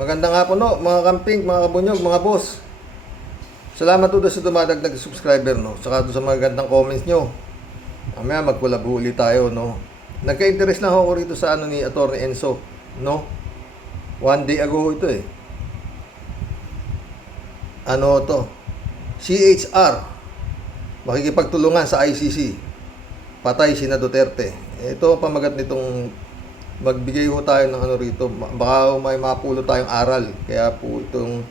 Magandang hapon no, mga kamping, mga kabunyog, mga boss. Salamat po sa dumadagdag subscriber no. Saka doon sa mga gandang comments nyo. Mamaya magkulab ulit tayo no. Nagka-interest na ako rito sa ano ni Atty. Enzo no. One day ago ito eh. Ano to? CHR. Makikipagtulungan sa ICC. Patay sina Duterte. Ito ang pamagat nitong magbigay ho tayo ng ano rito. Baka may mapulo tayong aral. Kaya po itong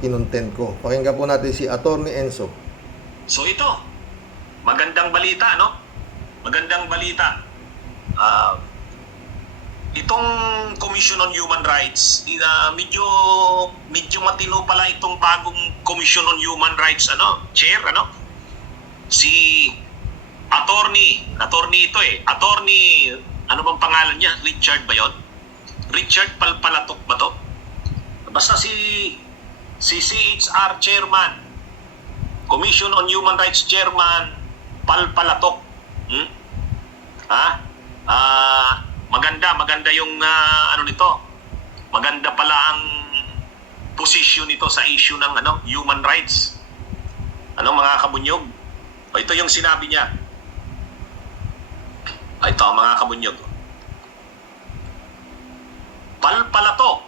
kinontent ko. Pakinggan po natin si Atty. Enzo. So ito, magandang balita, no? Magandang balita. Itong Commission on Human Rights, medyo matino pala itong bagong Commission on Human Rights, chair, si attorney ito eh. Attorney, ano bang pangalan niya? Richard ba yun? Richard Palpalatok ba to? Basta si CHR Chairman, Commission on Human Rights Chairman Palpalatok. Maganda yung ano nito. Maganda pala ang position nito sa issue ng human rights. Mga kabunyog? Ito yung sinabi niya. Ito mga kabunyog. Palpalatok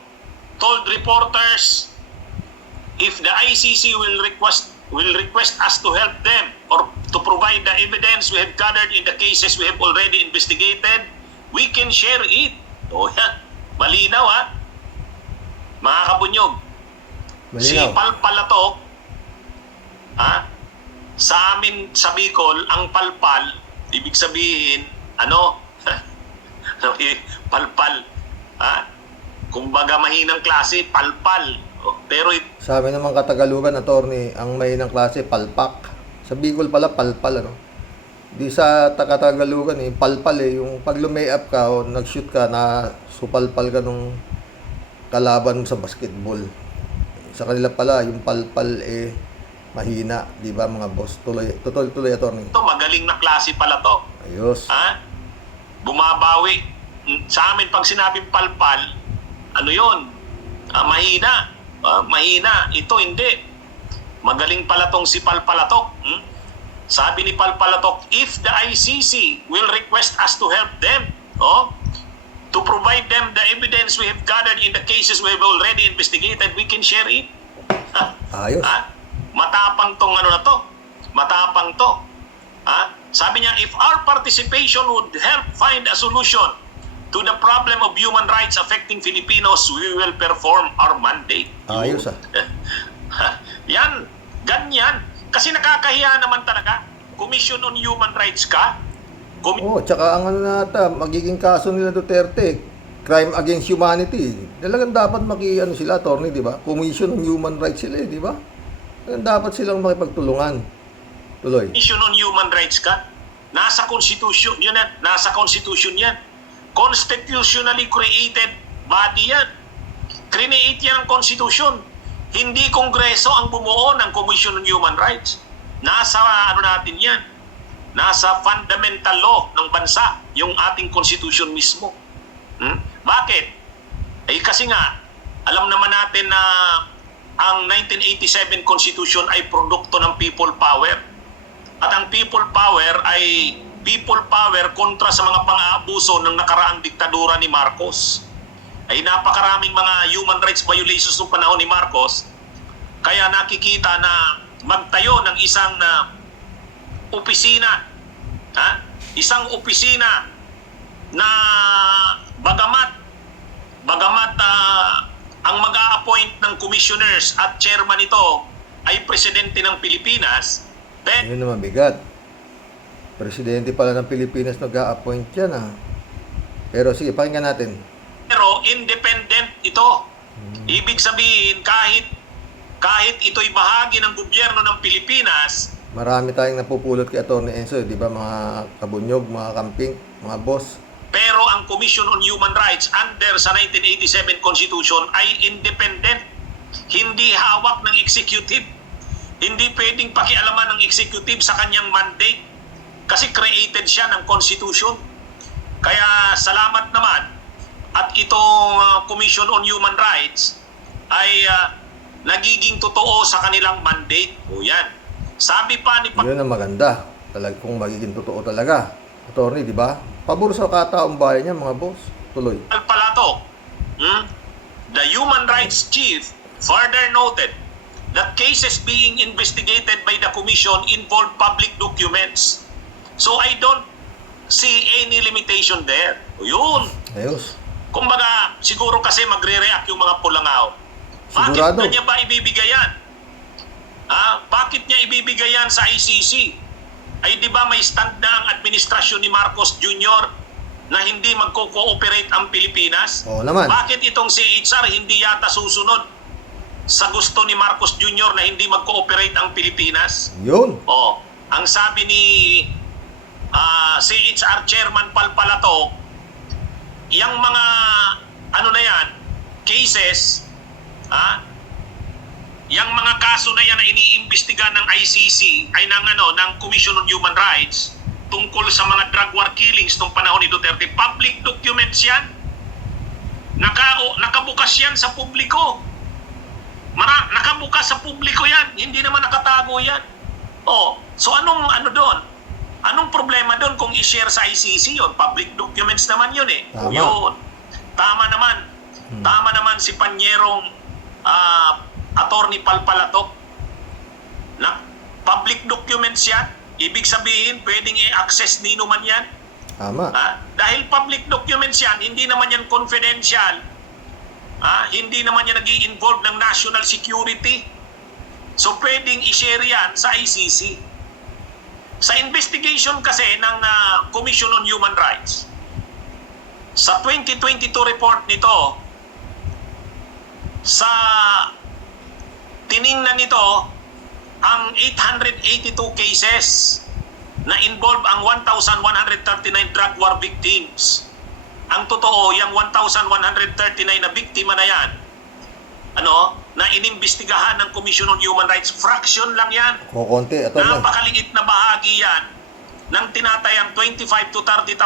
told reporters if the ICC will request us to help them or to provide the evidence we have gathered in the cases we have already investigated, we can share it. O yan, malinaw ha. Mga kabunyog, si Palpalatok, sa amin sa Bicol, ang palpal, ibig sabihin, palpal, kumbaga mahinang klase, palpal. Pero sa amin naman Katagalugan, attorney, ang mahinang klase, palpak. Sa Bicol pala, palpal, Di sa Katagalugan, palpal yung pag lumay-up ka o nag-shoot ka, na supalpal ka nung kalaban sa basketball. Sa kanila pala, yung palpal mahina, di ba mga boss? Tuloy, attorney. Ito, magaling na klase pala to. Ayos. Bumabawi. Sa amin, pag sinabing palpal, yun? Mahina. Mahina. Ito, hindi. Magaling pala tong si Palpalatok. Sabi ni Palpalatok, if the ICC will request us to help them, to provide them the evidence we have gathered in the cases we have already investigated, we can share it. Ayos. Matapang tong Matapang to. Sabi niya, if our participation would help find a solution to the problem of human rights affecting Filipinos, we will perform our mandate. Ayos Yan, ganyan. Kasi nakakahiya naman talaga. Commission on Human Rights ka. Tsaka ang magiging kaso nila Duterte, crime against humanity. Talagang dapat sila, attorney, di ba? Commission on Human Rights sila, di ba? Dapat silang makipagtulungan. Tuloy. Commission on Human Rights ka. Nasa Constitution yan. Nasa Constitution yan. Constitutionally created body yan. Create yan ang Constitution. Hindi Kongreso ang bumuo ng Commission on Human Rights. Nasa natin yan. Nasa fundamental law ng bansa, yung ating Constitution mismo. Bakit? Kasi nga, alam naman natin na ang 1987 Constitution ay produkto ng people power. At ang people power ay people power kontra sa mga pang-aabuso ng nakaraang diktadura ni Marcos. Ay napakaraming mga human rights violations noong panahon ni Marcos. Kaya nakikita na magtayo ng isang opisina, isang opisina na bagamat ang mag-a-appoint ng commissioners at chairman ito ay presidente ng Pilipinas. Yun naman bigat. Presidente pala ng Pilipinas nag-a-appoint yan Pero sige, pakinggan natin. Pero independent ito. Ibig sabihin, kahit ito'y bahagi ng gobyerno ng Pilipinas, marami tayong napupulot kay Atty. Enzo, di ba mga kabunyog, mga kamping, mga boss. Pero ang Commission on Human Rights under sa 1987 Constitution ay independent. Hindi hawak ng executive. Hindi pwedeng pakialaman ng executive sa kanyang mandate kasi created siya ng Constitution. Kaya salamat naman at itong Commission on Human Rights ay nagiging totoo sa kanilang mandate. O yan. Sabi pa ni Yun ang maganda. Kung magiging totoo talaga. Attorney, di ba? Pabor sa kataong bayan niya, mga boss. Tuloy. Palpalato, the Human Rights Chief further noted that cases being investigated by the Commission involve public documents. So I don't see any limitation there. O yun. Ayos. Kumbaga, siguro kasi magre-react yung mga Pulangaw. Bakit Sigurado. na niya ba ibibigay yan? Bakit niya ibibigay yan sa ICC? Ay di ba may stand na ang administrasyon ni Marcos Jr. na hindi magko-cooperate ang Pilipinas? Oo naman. Bakit itong si HR hindi yata susunod sa gusto ni Marcos Jr. na hindi mag-cooperate ang Pilipinas? Yun. Ang sabi ni CHR Chairman Palpalato, yung mga cases, yung mga kaso na yan na iniimbestiga ng ICC ay ng Commission on Human Rights tungkol sa mga drug war killings nung panahon ni Duterte, public documents yan. Nakabukas yan sa publiko. Nakabukas sa publiko yan. Hindi naman nakatago yan. So anong doon? Anong problema doon kung i-share sa ICC yun? Public documents naman yun eh. Tama. Yun. Tama naman. Tama naman si Panyerong Attorney Palpalato. Na public documents yan. Ibig sabihin, pwedeng i-access nino man yan. Tama. Dahil public documents yan, hindi naman yan confidential. Hindi naman yan nag-i-involve ng national security. So pwedeng i-share yan sa ICC. Sa investigation kasi ng Commission on Human Rights, sa 2022 report nito, sa tiningnan nito ang 882 cases na involve ang 1,139 drug war victims. Ang totoo, yung 1,139 na biktima na yan, na inimbestigahan ng Commission on Human Rights, fraction lang yan. Kukunti, attorney. Napakaliit na bahagi yan ng tinatayang 25 to 30,000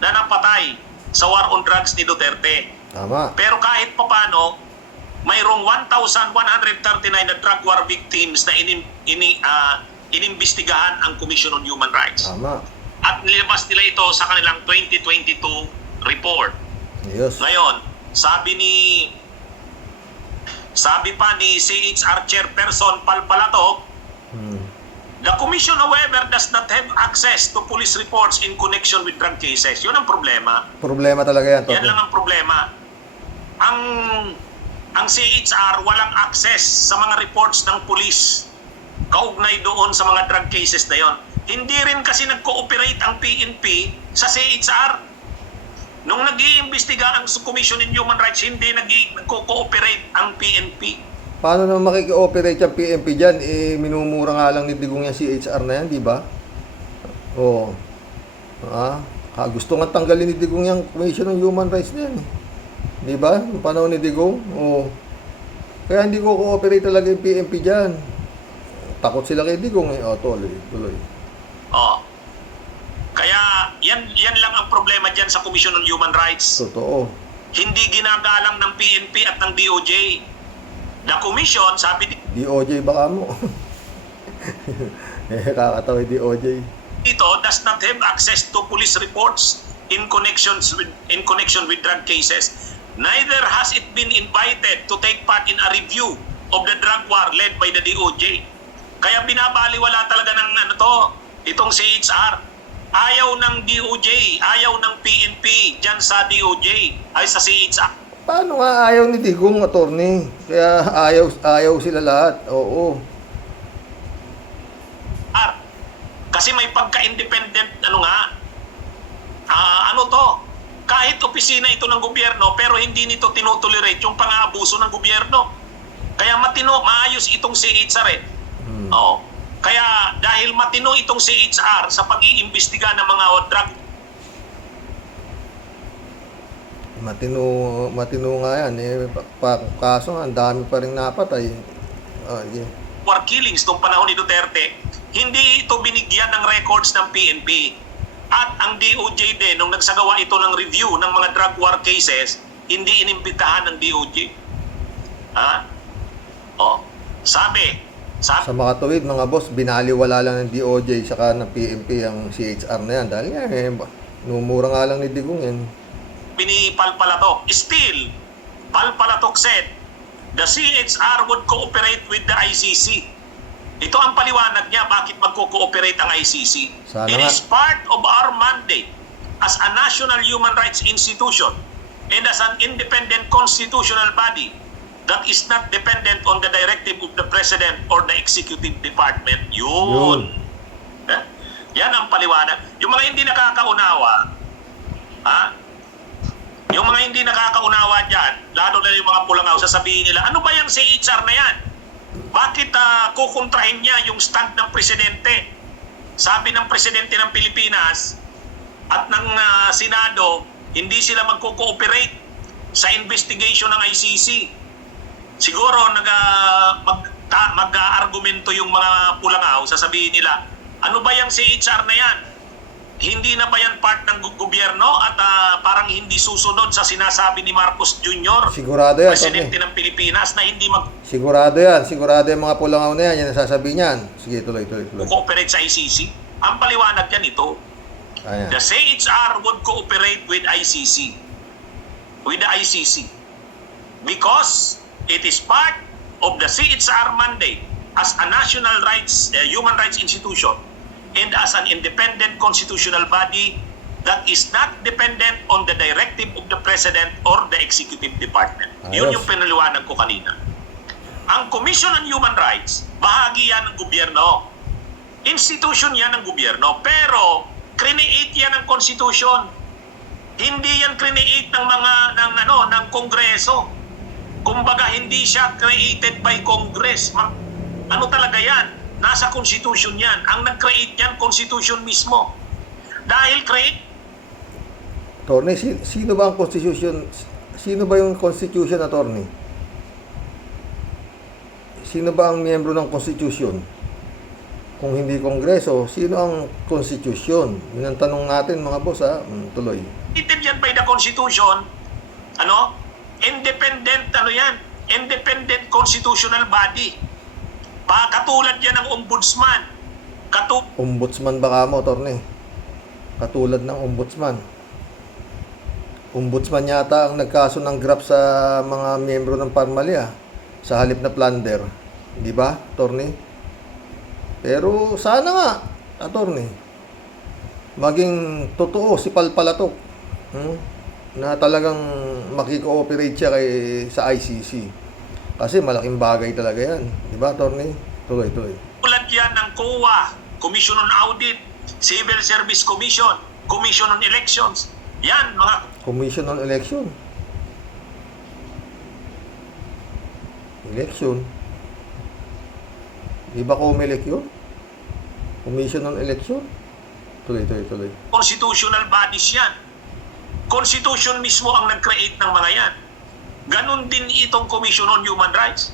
na napatay sa war on drugs ni Duterte. Tama. Pero kahit papano, mayroong 1,139 na drug war victims na inimbestigahan ang Commission on Human Rights. Tama. At nilabas nila ito sa kanilang 2022 report. Ayos. Ngayon, sabi pa ni CHR Chairperson Palpalato, the Commission, however, does not have access to police reports in connection with drug cases. Yun ang problema. Problema talaga yan, Yan lang ang problema. Ang CHR walang access sa mga reports ng police kaugnay doon sa mga drug cases na yon. Hindi rin kasi nag-cooperate ang PNP sa CHR. Nung nag-iimbestiga ang Commission on Human Rights, hindi nag-cooperate ang PNP. Paano naman makiki-operate yung PNP dyan? Minumura nga lang ni Digong yung CHR na yan, di ba? Oo. Gusto nga tanggalin ni Digong yung Commission on Human Rights na yan. Di ba? Yung panahon ni Digong. Oo. Kaya hindi ko cooperate talaga yung PNP dyan. Takot sila kay Digong eh. Tuloy. Kaya yan lang ang problema dyan sa Commission on Human Rights. Totoo. Hindi ginagalang ng PNP at ng DOJ. The Commission, sabi DOJ baka mo. Kakatawa yung DOJ. dito, does not have access to police reports in connection with drug cases. Neither has it been invited to take part in a review of the drug war led by the DOJ. Kaya binabaliwala talaga ng itong CHR. Ayaw ng DOJ, ayaw ng PNP dyan sa DOJ, ay sa CHR. Paano nga ayaw ni Digong, attorney? Kaya ayaw sila lahat. Oo. Kasi may pagka-independent, kahit opisina ito ng gobyerno, pero hindi nito tinutolerate yung pang-aabuso ng gobyerno. Kaya maayos itong CHR eh. Oo. Kaya dahil matino itong CHR sa pag-iimbestiga ng mga drug, matino nga yan kaso ang dami pa rin napatay. war killings noong panahon ni Duterte, hindi ito binigyan ng records ng PNP. At ang DOJ din, nung nagsagawa ito ng review ng mga drug war cases, hindi inimbitahan ng DOJ. Ha? O, sabi, Sa mga tuwid, mga boss, binaliwala lang ng DOJ saka ng PNP ang CHR na yan. Dahil nga, numura nga lang ni Digong yan. ni Palpalatok. Still, Palpalatok said, the CHR would cooperate with the ICC. Ito ang paliwanag niya bakit magko-cooperate ang ICC. Sana It nga. is part of our mandate as a national human rights institution and as an independent constitutional body that is not dependent on the directive of the President or the Executive Department. Yun. Eh? Yan ang paliwanag. Yung mga hindi nakakaunawa, ha? Yung mga hindi nakakaunawa dyan, lalo na yung mga pulangaw, sasabihin nila, ano ba yung CHR na yan? Bakit kukontrahin niya yung stand ng presidente? Sabi ng presidente ng Pilipinas at ng Senado, hindi sila magko-cooperate sa investigation ng ICC. Siguro mag-argumento yung mga pulangaw, sasabihin nila, ano ba yung CHR na yan? Hindi na ba yan part ng gobyerno at parang hindi susunod sa sinasabi ni Marcos Jr., Sigurado yan, presidente Tony. ng Pilipinas, na hindi Sigurado yan. Sigurado yung mga pulangaw na yan. Yan ang sasabihin niyan. Sige, tuloy. mag-cooperate sa ICC? Ang paliwanag yan ito. Ayan. The CHR would cooperate with ICC. With the ICC. Because it is part of the CHR mandate as a national rights, human rights institution and as an independent constitutional body that is not dependent on the directive of the President or the Executive Department. Yun Ayos. yung pinaliwanag ko kanina. Ang Commission on Human Rights, bahagi yan ng gobyerno. Institution yan ng gobyerno, pero create yan ng Constitution. Hindi yan create ng Kongreso. Kumbaga hindi siya created by Congress. Ano talaga yan? Nasa Constitution yan. Ang nag-create yan, Constitution mismo. Dahil Attorney, sino ba ang Constitution? Sino ba yung Constitution, Attorney? Sino ba ang miyembro ng Constitution? Kung hindi Kongreso, sino ang Constitution? Yun ang tanong natin, mga boss, ha? Tuloy. created yan by the Constitution, independent, independent constitutional body. Katulad yan ng ombudsman. Ombudsman ba mo, Attorney? Katulad ng ombudsman. Ombudsman yata ang nagkaso ng graft sa mga miyembro ng Parmalia sa halip na plunder. Di ba, Attorney? Pero sana nga, Attorney, maging totoo si Palpalatok, na talagang makikooperate siya sa ICC. Kasi malaking bagay talaga yan. Di ba, Attorney? Tuloy. Tulad yan ng COA, Commission on Audit, Civil Service Commission, Commission on Elections. Yan, mga Commission on Election. Di ba COMELEC yun? Commission on Election? Tuloy. constitutional bodies yan. Constitution mismo ang nag-create ng mga yan. Ganon din itong Commission on Human Rights.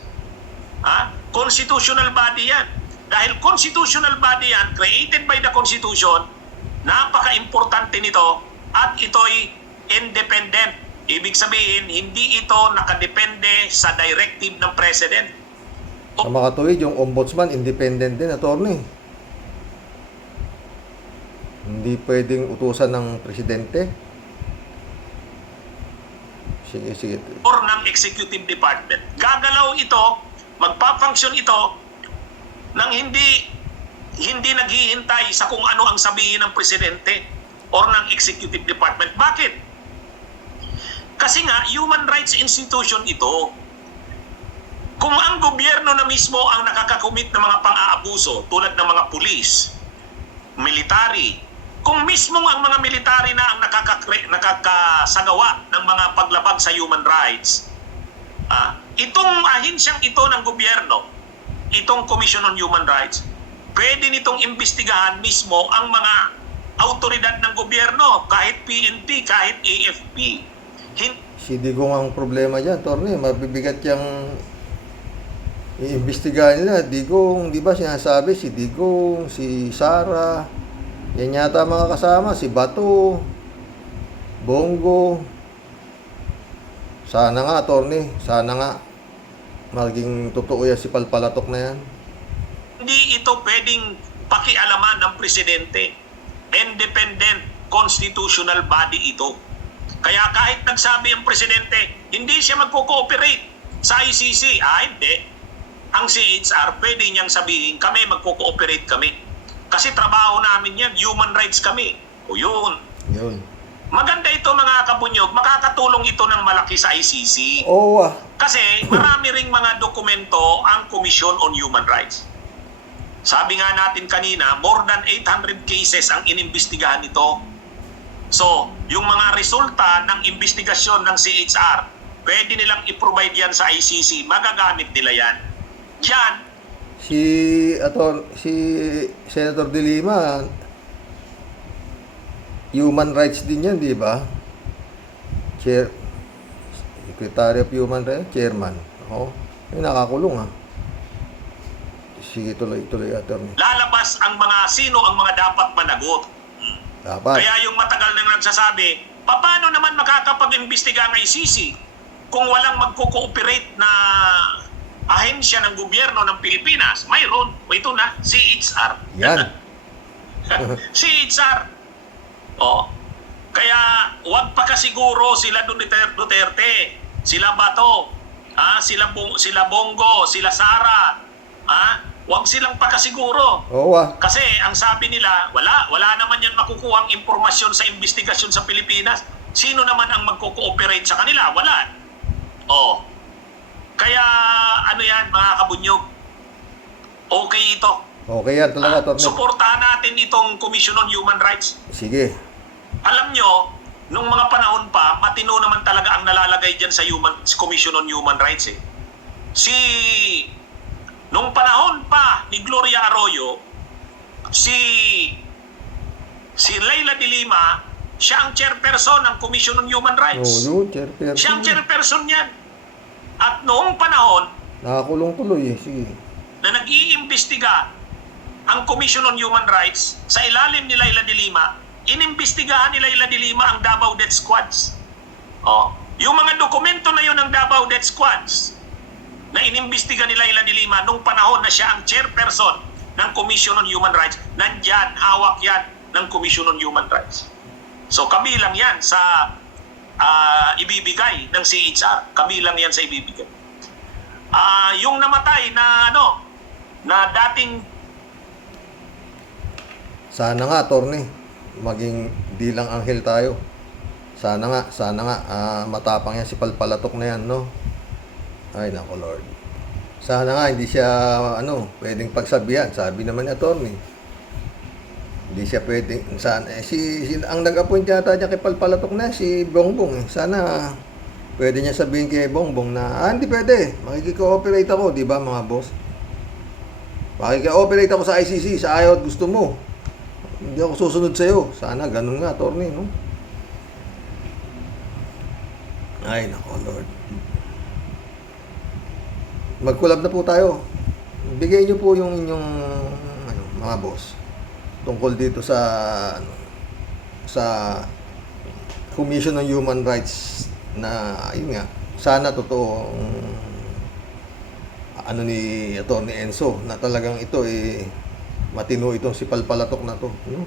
Constitutional body yan. Dahil constitutional body yan, created by the Constitution, napaka-importante nito at ito'y independent. Ibig sabihin, hindi ito nakadepende sa directive ng President. Sa mga tuwid, yung ombudsman, independent din, Attorney. Hindi pwedeng utusan ng presidente. Sige. Or ng Executive Department. Gagalaw ito, magpa-function ito nang hindi naghihintay sa kung ano ang sabihin ng presidente or ng Executive Department. Bakit? Kasi nga, human rights institution ito. Kung ang gobyerno na mismo ang nakakakomit ng mga pang-aabuso tulad ng mga pulis, military, kung mismo ang mga military na ang nakakasagawa ng mga paglabag sa human rights, itong ahensyang ito ng gobyerno, itong Commission on Human Rights, pwede nitong imbestigahan mismo ang mga autoridad ng gobyerno, kahit PNP, kahit AFP. Si Digong ang problema dyan, Attorney. Mabibigat yung iimbestigahan nila. Digong, di ba sinasabi, si Digong, si Sara, Yan yata mga kasama, si Bato, Bongo. Sana nga, attorney, sana nga maging totoo yan si Palpalatok na yan. Hindi ito pwedeng pakialaman ng presidente. Independent constitutional body ito. Kaya kahit nagsabi ang presidente, hindi siya magko-cooperate sa ICC. Hindi. Ang CHR, pwede niyang sabihin, kami magko-cooperate kami. Kasi trabaho namin yan, human rights kami. O yun. Yun. Maganda ito mga kabunyog, makakatulong ito ng malaki sa ICC. Oo Kasi marami ring mga dokumento ang Commission on Human Rights. Sabi nga natin kanina, more than 800 cases ang inimbestigahan nito. So, yung mga resulta ng investigasyon ng CHR, pwede nilang i-provide yan sa ICC, magagamit nila yan. Yan, Si Senator De Lima, human rights din yan, di ba? Secretary of Human Rights, chairman. Oo. Nakakulong ha. Sige, tuloy, attorney. lalabas ang mga sino ang mga dapat managot. Dapat. Kaya yung matagal nang nagsasabi, paano naman makakapag-imbestiga ng ICC kung walang magko-cooperate na ahensya ng gobyerno ng Pilipinas? Mayroon. Ito na, CHR. Yan. CHR. Kaya wag pa kasiguro sila Duterte, sila Bato, sila Bongo, sila Sara. Wag silang pakasiguro. Oo Kasi ang sabi nila, wala naman yan makukuhang impormasyon sa investigasyon sa Pilipinas. Sino naman ang magko-cooperate sa kanila? Wala. Kaya ano yan mga kabunyog? Okay ito. Okay yan talaga, attorney. Suportahan natin itong Commission on Human Rights. Sige. Alam nyo, nung mga panahon pa, matino naman talaga ang nalalagay dyan sa Commission on Human Rights. Nung panahon pa ni Gloria Arroyo, si Leila de Lima, siya ang chairperson ng Commission on Human Rights. Chairperson. Siya ang chairperson yan. At noong panahon, Nakakulong tuloy eh. Sige. na nag-iimbestiga ang Commission on Human Rights sa ilalim ni Leila de Lima, inimbestigahan ni Leila de Lima ang Davao Death Squads. Yung mga dokumento na yun ng Davao Death Squads na inimbestiga ni Leila de Lima nung panahon na siya ang chairperson ng Commission on Human Rights, nandyan, hawak yan ng Commission on Human Rights. So kabilang yan sa ibibigay ng CHR, kabilang yan sa ibibigay. Yung namatay na na dating Sana nga, attorney, maging di lang anghel tayo. Sana nga, matapang yan si Palpalatok na yan, no? Ay, nako, Lord. Sana nga, hindi siya, pwedeng pagsabihan. Sabi naman ni attorney. Hindi siya pwedeng, ang nag-appoint yata niya kay Palpalatok na, si Bongbong. Sana, pwede niya sabihin kay Bongbong na, hindi pwede, makikiko-operate ako, di ba, mga boss? Makikiko-operate ako sa ICC, sa ayaw at gusto mo. Hindi ako susunod sa'yo. Sana, ganun nga, attorney, no? Ay, nako, Lord. Mag-collab na po tayo. Bigay niyo po yung inyong mga boss tungkol dito sa Commission on Human Rights na yun nga, sana totoo ni Atty. Enzo na talagang ito matino itong si Palpalatok na to, no?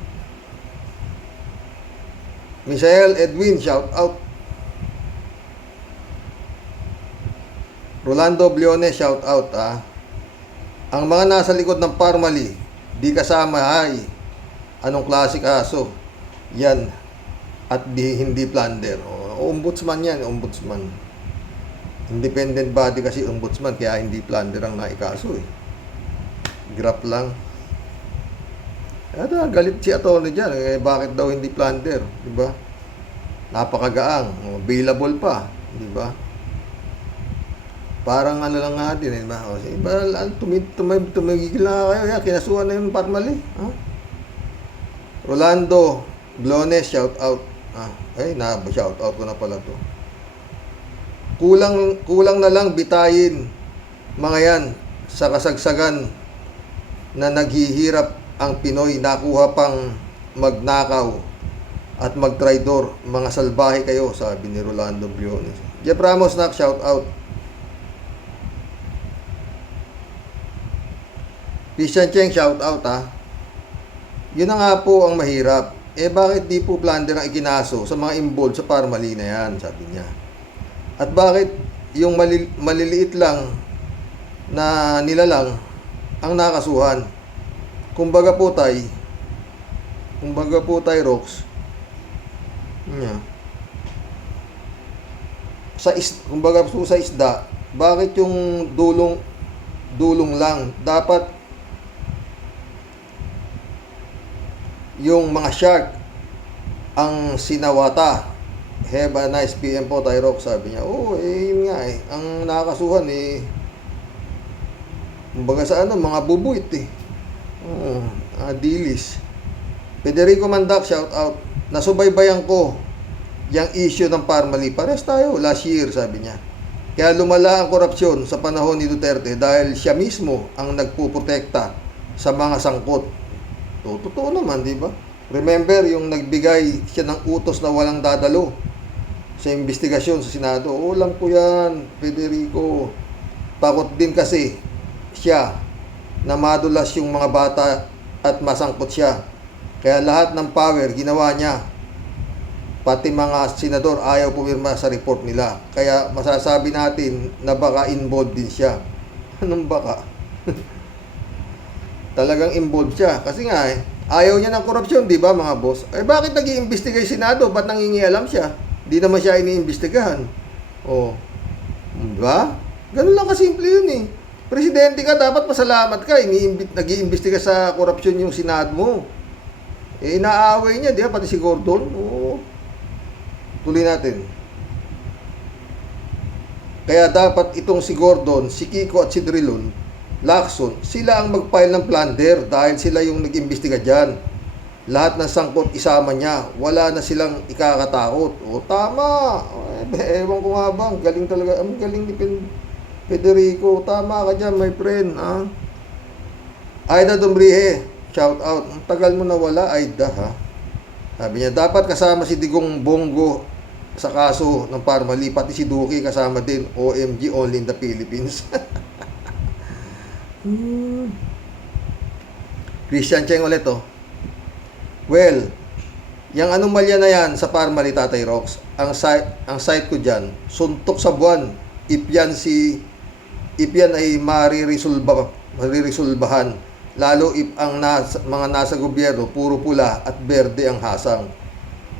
Michael Edwin, shout out. Rolando Bliones, shout out. Ang mga nasa likod ng Parmali, di kasama, anong klase kaso? Yan. At hindi plunder. Ombudsman yan, ombudsman. Independent body kasi ombudsman, kaya hindi plunder ang naikaso Graph lang. Galit si attorney dyan. Bakit daw hindi plunder? Diba? Napakagaang. Available pa. Diba? Parang lang nga din, diba? Tumigil na kayo. Kinasuhan na yung Parmali. Rolando Blones, shout out. Shout out ko na pala to. Kulang na lang bitayin mga yan sa kasagsagan na naghihirap ang Pinoy, nakuha pang magnakaw at magtraidor. Mga salbahe kayo, sabi ni Rolando Briones. Jeff Ramos, nak, shout out. Christian Cheng, shout out ha. Yun na nga po ang mahirap. Bakit di po plunder ang ikinaso sa mga involved sa Parmali na yan, sabi niya. At bakit yung maliliit lang na nilalang ang nakasuhan? Kumbaga po tay, Rox, yeah. Kumbaga po sa isda, bakit yung dulong lang? Dapat yung mga shark ang sinawata. Have a nice PM po, Tyrox, sabi niya. Yun nga ang nakakasuhan kumbaga sa mga bubuit dilis. Federico Mandak, shout out. Nasubaybayan ko yung issue ng Parmali. Pares tayo last year, sabi niya. Kaya lumala ang korupsyon sa panahon ni Duterte dahil siya mismo ang nagpuprotekta sa mga sangkot. Totoo naman, di ba? Remember yung nagbigay siya ng utos na walang dadalo sa investigasyon sa Senado. Alam ko yan, Federico. Takot din kasi siya na madulas yung mga bata at masangkot siya. Kaya lahat ng power ginawa niya. Pati mga senador ayaw pumirma sa report nila. Kaya masasabi natin na baka involved din siya. Anong baka? Talagang involved siya. Kasi nga ayaw niya ng korupsyon, di ba mga boss? Bakit nag-iimbestiga yung Senado? Ba't nangingialam siya? Di naman siya iniimbestigahan. Di ba? Ganun lang kasimple yun Presidente ka, dapat pasalamat ka. Nag-iimbestiga sa korupsyon yung Senado mo. Inaaway niya, di ba? Pati si Gordon. Tuloy natin. Kaya dapat itong si Gordon, si Kiko at si Drilon, Lacson, sila ang mag-file ng plunder dahil sila yung nag-imbestiga dyan. Lahat ng sangkot isama niya. Wala na silang ikakatakot. Tama. Ewan ko nga ba. Galing talaga. Ang galing ni Federico. Tama ka dyan, my friend. Aida Dumbrihe, shout out. Ang tagal mo na wala, Aida, ha? Sabi niya, dapat kasama si Digong Bongo sa kaso ng Parmali. Pati si Duki kasama din. OMG, only in the Philippines. Christian Cheng ulit Well, yung anomalya na yan sa Parmali, Tatay Rox, ang site ko dyan, suntok sa buwan. If yan ay mariresolbahan, lalo if ang mga nasa gobyerno puro pula at berde ang hasang.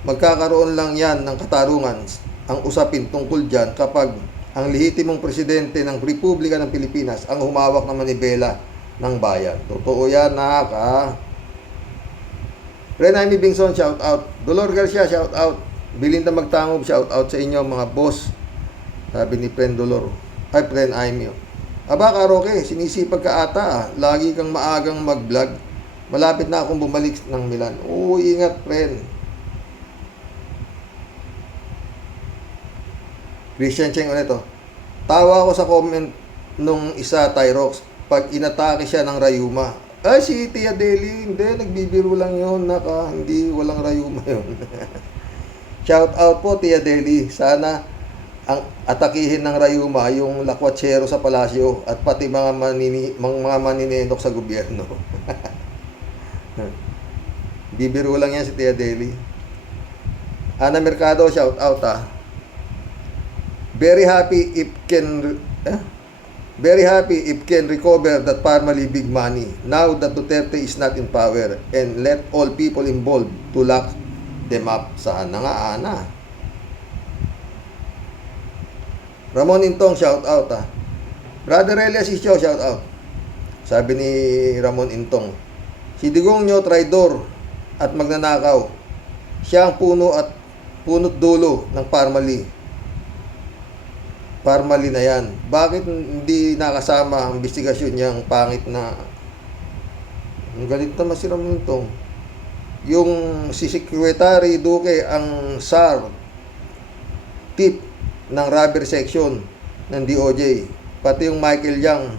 Magkakaroon lang yan ng katarungan ang usapin tungkol dyan kapag ang lehitimong presidente ng Republika ng Pilipinas ang humawak ng manibela ng bayan. Totoo yan, Renami Bingson, shout out. Dolor Garcia, shout out. Bilinda Magtangob, shout out sa inyo mga boss. Sabi ni Friend Dolor. Friend Aimio. Karoke, sinisipag ka ata. Lagi kang maagang mag-vlog. Malapit na akong bumalik ng Milan. Ingat, friend. Christian Cheng ulit Tawa ako sa comment nung isa, Tyrox, pag inatake siya ng Rayuma. Si Tia Deli, hindi, nagbibiro lang yun, hindi, walang Rayuma yun. Shout out po, Tia Deli. Sana ang atakihin ng Rayuma yung lakwatsero sa palasyo at pati mga maninenok sa gobyerno. Bibiro lang yan si Tia Deli. Ana Mercado, shout out Very happy if can recover that Parmali big money now that Duterte is not in power and let all people involved to lock them up. Sana nga, Ana. Ramon Intong, shout out Brother Elias Isyo, shout out. Sabi ni Ramon Intong, si Digong nyo traidor at magnanakaw. Siya ang punot dulo ng Parmali na yan. Bakit hindi nakasama ang investigasyon niyang pangit na ang galit naman si Ramon Intong. Yung si Secretary Duque ang SAR tip ng rubber section ng DOJ. Pati yung Michael Yang,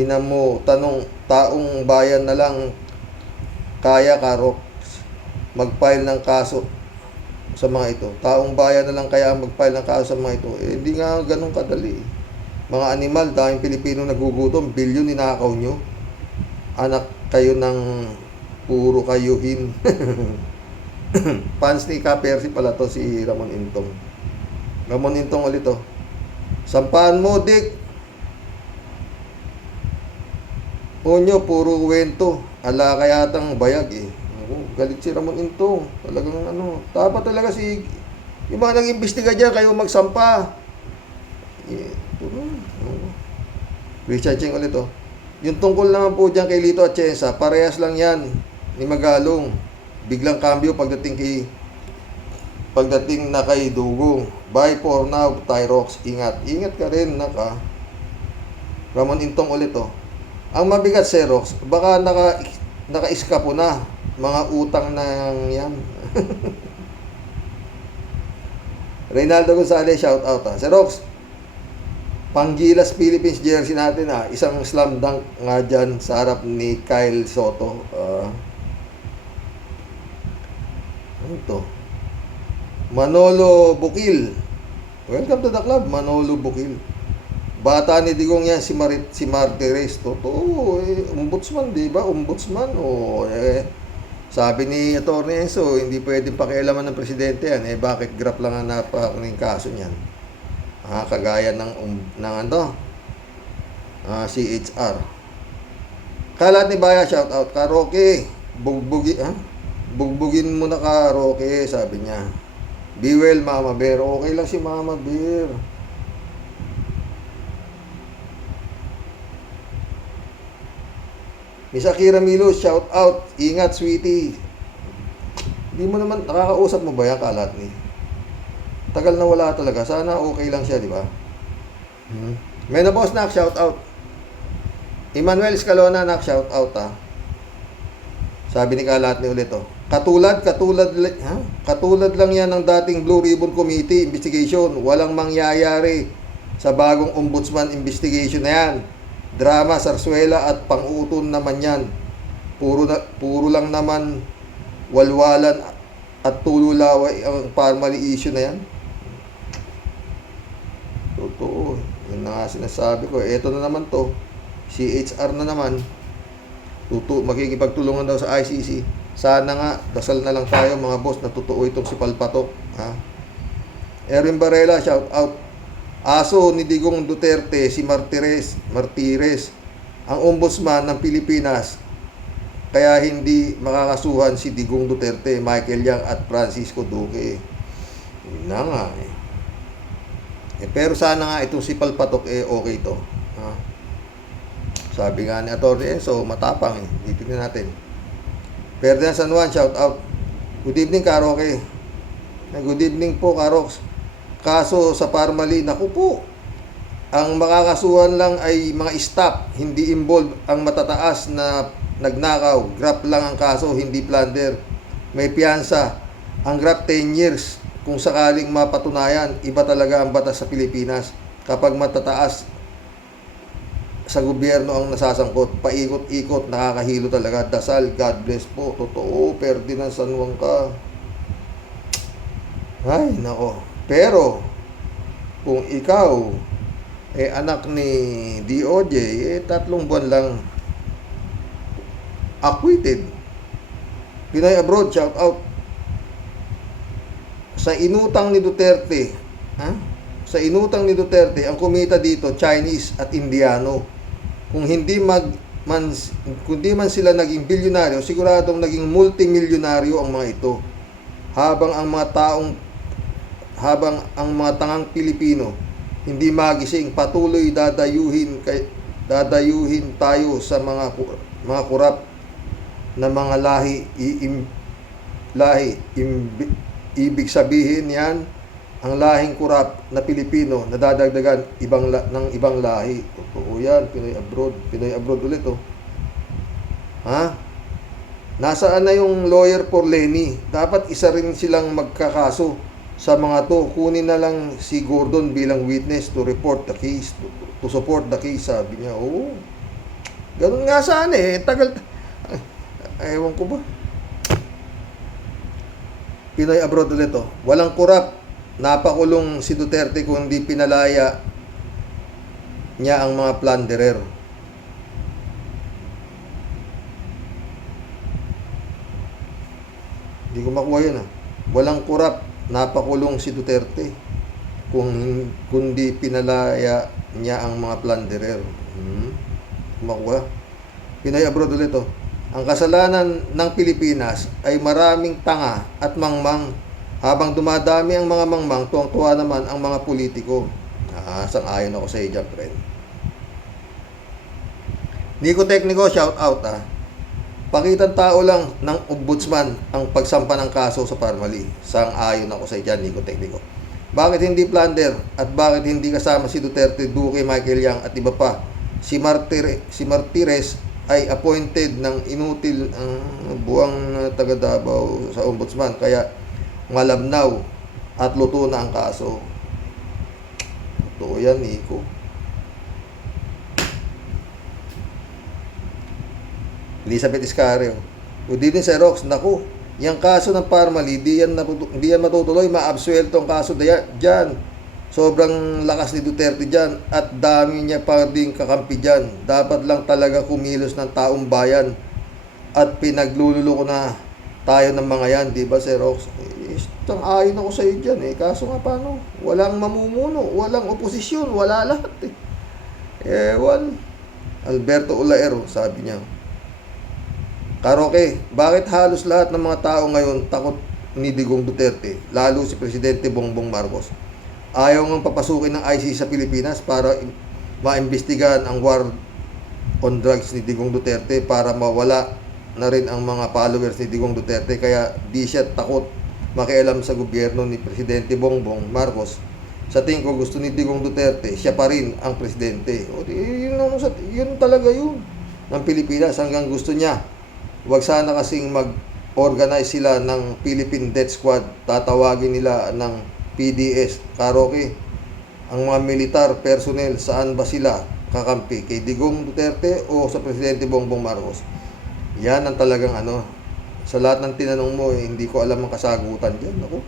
ina mo, taong bayan na lang kaya Karox mag-file ng kaso sa mga ito? Taong bayan na lang kaya mag-file ng kaso sa mga ito? Eh, hindi nga ganun kadali. Mga animal, daming Pilipino nagugutom, bilyon ninakaw nyo. Anak kayo ng puro kayuhin. Fans ni Ka Percy pala to, si Ramon Intong. Ramon Intong ulit to. Sampahan mo, Dick. Onyo, puro kwento. Ala kayatang bayag eh. Galit si Ramon Intong. Talagang ano. Dapat talaga si... Yung mga nag-imbestiga dyan, kayo magsampa. Richard Cheng ulit to. Yung tungkol naman po dyan kay Lito Atienza, parehas lang yan ni Magalong. Biglang cambio pagdating na kay Dugong. Bye for now, Tyrox. Ingat. Ingat ka rin, naka. Ramon Intong ulit to. Ang mabigat, Xerox, baka naka-iskapo na. Mga utang na yan. Reynaldo Gonzalez, shout out ha. Xerox, Panggilas Philippines jersey natin ha. Isang slam dunk nga dyan sa harap ni Kyle Soto. Ano to? Manolo Bukil. Welcome to the club, Manolo Bukil. Bata ni Digong yan, si Martires. Totoo, ombudsman, di ba? Ombudsman, sabi ni Atty. Enzo, hindi pwedeng pakialaman ng presidente yan. Bakit grab lang ang napakuning kaso niyan? Kagaya ng CHR. Kalat ni Baya, shout out. Karoke, bugbugin mo na Karoke, sabi niya. Be well, Mama Bear. Okay lang si Mama Bear. Miss Akira Milo, shout out. Ingat, sweetie. Hindi mo naman, nakakausap mo ba yan, Kalat ni? Tagal na wala talaga. Sana okay lang siya, di ba? May na boss nak, shout out. Emmanuel Escalona nak, shout out ha. Sabi ni Kalat ni ulit oh. Katulad lang yan ng dating Blue Ribbon Committee investigation. Walang mangyayari sa bagong ombudsman investigation na yan. Drama, sarswela at pang-uton naman yan. Puro lang naman walwalan at tululaway ang family issue na yan. Totoo. Yun na nga sinasabi ko. Ito na naman to. CHR na naman. Makikipagtulungan daw sa ICC. Sana nga, dasal na lang tayo mga boss na totoo itong si Palpatok. Erwin Barela, shout out. Aso ni Digong Duterte, si Martires, ang ombudsman ng Pilipinas. Kaya hindi makakasuhan si Digong Duterte, Michael Yang at Francisco Duque. Yun na nga pero sana nga itong si Palpatok okay to. Sabi nga ni Atty. Enzo, matapang titignan natin. Ferdinand San Juan, shout out. Good evening, Karoke. Good evening po, Karox. Kaso sa Parmali, naku po, ang makakasuhan lang ay mga staff, hindi involved ang matataas na nagnakaw. Grab lang ang kaso, hindi plunder. May piyansa. Ang grab 10 years. Kung sakaling mapatunayan, iba talaga ang batas sa Pilipinas. Kapag matataas sa gobyerno ang nasasangkot, paikot-ikot, nakakahilo talaga. Dasal, God bless po. Totoo, Ferdinand San Juan ka. Ay, nako. Pero, kung ikaw anak ni DOJ, 3 buwan lang acquitted. Pinoy abroad, shout out. Sa inutang ni Duterte, ang kumita dito, Chinese at Indiano. Kung hindi man sila naging bilyonaryo, siguradong naging multimilyonaryo ang mga ito. Habang ang mga tangang Pilipino hindi magising, patuloy dadayuhin tayo sa mga kurap na mga lahi. Ibig sabihin yan, ang lahing kurap na Pilipino nadadagdagan ng ibang lahi. Totoo yan, Pinoy abroad ulit oh. Nasaan na yung lawyer for Lenny? Dapat isa rin silang magkakaso sa mga to. Kunin na lang si Gordon bilang witness to report the case, to support the case, sabi niya. Ganun nga sana tagal. Ewan ko ba? Pinoy abroad ulit to. Walang kurap, napakulong si Duterte kung di pinalaya niya ang mga plunderer. Hindi ko makuha yun ah. Walang kurap, napakulong si Duterte kundi pinalaya niya ang mga plunderer. Makuha. Pinoy abroad ulit to. Ang kasalanan ng Pilipinas ay maraming tanga at mangmang. Habang dumadami ang mga mangmang, tuwang-tuwa naman ang mga politiko. Sang-ayon ako sa iyo dyan, friend. Nico Tekniko, shout out ah. Pakitang tao lang ng ombudsman ang pagsampa ng kaso sa Parmali. Sang-ayon ako sa iyo dyan, Nico Tekniko. Bakit hindi plunder at bakit hindi kasama si Duterte, Duque, Michael Yang at iba pa? Si Martires ay appointed ng inutil buwang taga Davao sa ombudsman, kaya malabnaw at luto na ang kaso. Totoo yan, Nico. Elizabeth Iscario. Good evening, Sir Rox. Naku, yung kaso ng Parmali, di yan matutuloy, maabsuelto ang kaso dyan. Sobrang lakas ni Duterte dyan at dami niya pa ding kakampi dyan. Dapat lang talaga kumilos ng taong bayan at pinaglululo ko na tayo ng mga yan, di ba, Sir Rox? Ayon ako sa iyo dyan eh. Kaso nga paano? Walang mamumuno, walang oposisyon, wala lahat eh. Ewan. Alberto Ulaero, sabi niya. Karoke, bakit halos lahat ng mga tao ngayon takot ni Digong Duterte, lalo si Presidente Bongbong Marcos? Ayaw ngang papasukin ng ICC sa Pilipinas para maimbestigahan ang war on drugs ni Digong Duterte para mawala na rin ang mga followers ni Digong Duterte, kaya di siya takot makialam sa gobyerno ni Presidente Bongbong Marcos. Sa tingin ko, gusto ni Digong Duterte, siya pa rin ang presidente. Yun talaga yun ng Pilipinas, hanggang gusto niya. Huwag sana kasing mag-organize sila ng Philippine Death Squad, tatawagin nila ng PDS. Karoke, ang mga militar personnel, saan ba sila kakampi? Kay Digong Duterte o sa Presidente Bongbong Marcos? Yan ang talagang sa lahat ng tinanong mo, hindi ko alam ang kasagutan dyan. Ako.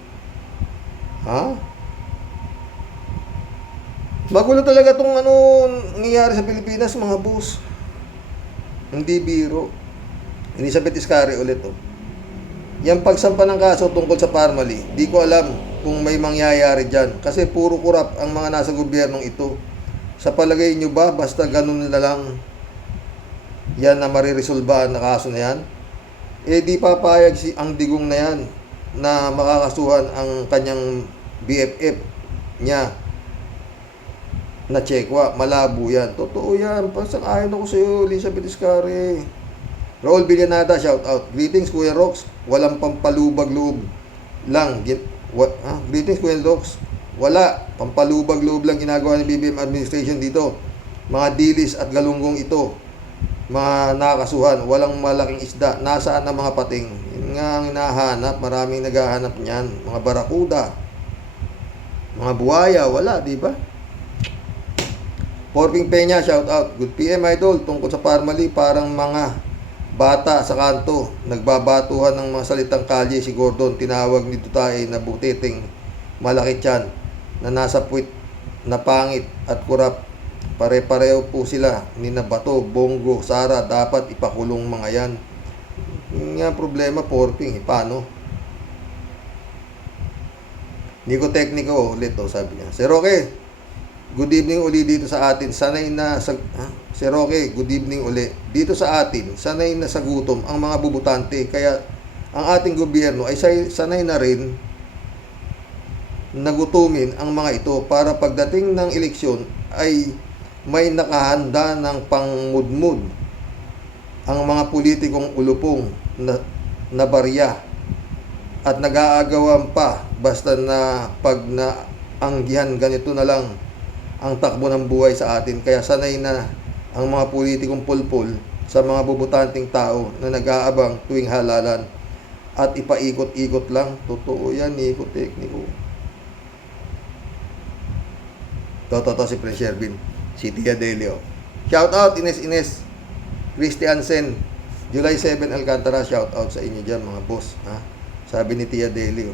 Ha? Magulo talaga itong nangyayari sa Pilipinas, mga boss. Hindi biro. Elizabeth Iscario ulit oh. Yung pagsampa ng kaso tungkol sa Parmali, di ko alam kung may mangyayari dyan. Kasi puro kurap ang mga nasa gobyernong ito. Sa palagay nyo ba, basta ganun na lang yan na mariresolbahan na kaso na yan? Di papayag ang Digong na yan na makakasuhan ang kanyang BFF niya na Chekwa. Malabo yan. Totoo yan. Pasang-ayon ako sa iyo, Elizabeth Iscario. Raul Villanada, shout out. Greetings, Kuya Rox. Walang pampalubag-loob lang. Greetings, Kuya Rox. Wala. Pampalubag-loob lang ginagawa ng BBM administration dito. Mga dilis at galunggong ito. Mga nakakasuhan. Walang malaking isda. Nasaan ang mga pating? Yun nga ang hinahanap. Maraming naghahanap niyan. Mga barakuda. Mga buhaya. Wala, di ba? Porping Peña, shout out. Good PM, idol. Tungkol sa Parmali, parang mga bata sa kanto, nagbabatuhan ng mga salitang kalye si Gordon. Tinawag ni Duterte na butiting malaki tiyan na nasa puwit na pangit at kurap. Pare-pareho po sila ni Nabato, Bongo, Sara. Dapat ipakulong mga yan. Yung nga problema, Porping, paano? Nico Tekniko ulit sabi niya. Sir Roque, good evening uli dito sa atin. Sanay na sa Sir Roque, good evening uli. Dito sa atin, sanay na sa gutom ang mga bubutante. Kaya ang ating gobyerno ay sanay na rin nagutumin ang mga ito para pagdating ng eleksyon ay may nakahanda ng pangmudmud ang mga politikong ulupong na barya at nag-aagawan pa basta na pag naanggihan ganito na lang ang takbo ng buhay sa atin. Kaya sanay na ang mga politikong pulpul sa mga bubutanteng tao na nag-aabang tuwing halalan at ipaikot-ikot lang. Totoo yan, Nico Tekniko. Toto si Prince Shervin, si Tia Delio. Shout out Ines Christy Ansen, July 7 Alcantara, shout out sa inyo dyan mga boss. Sabi ni Tia Deli.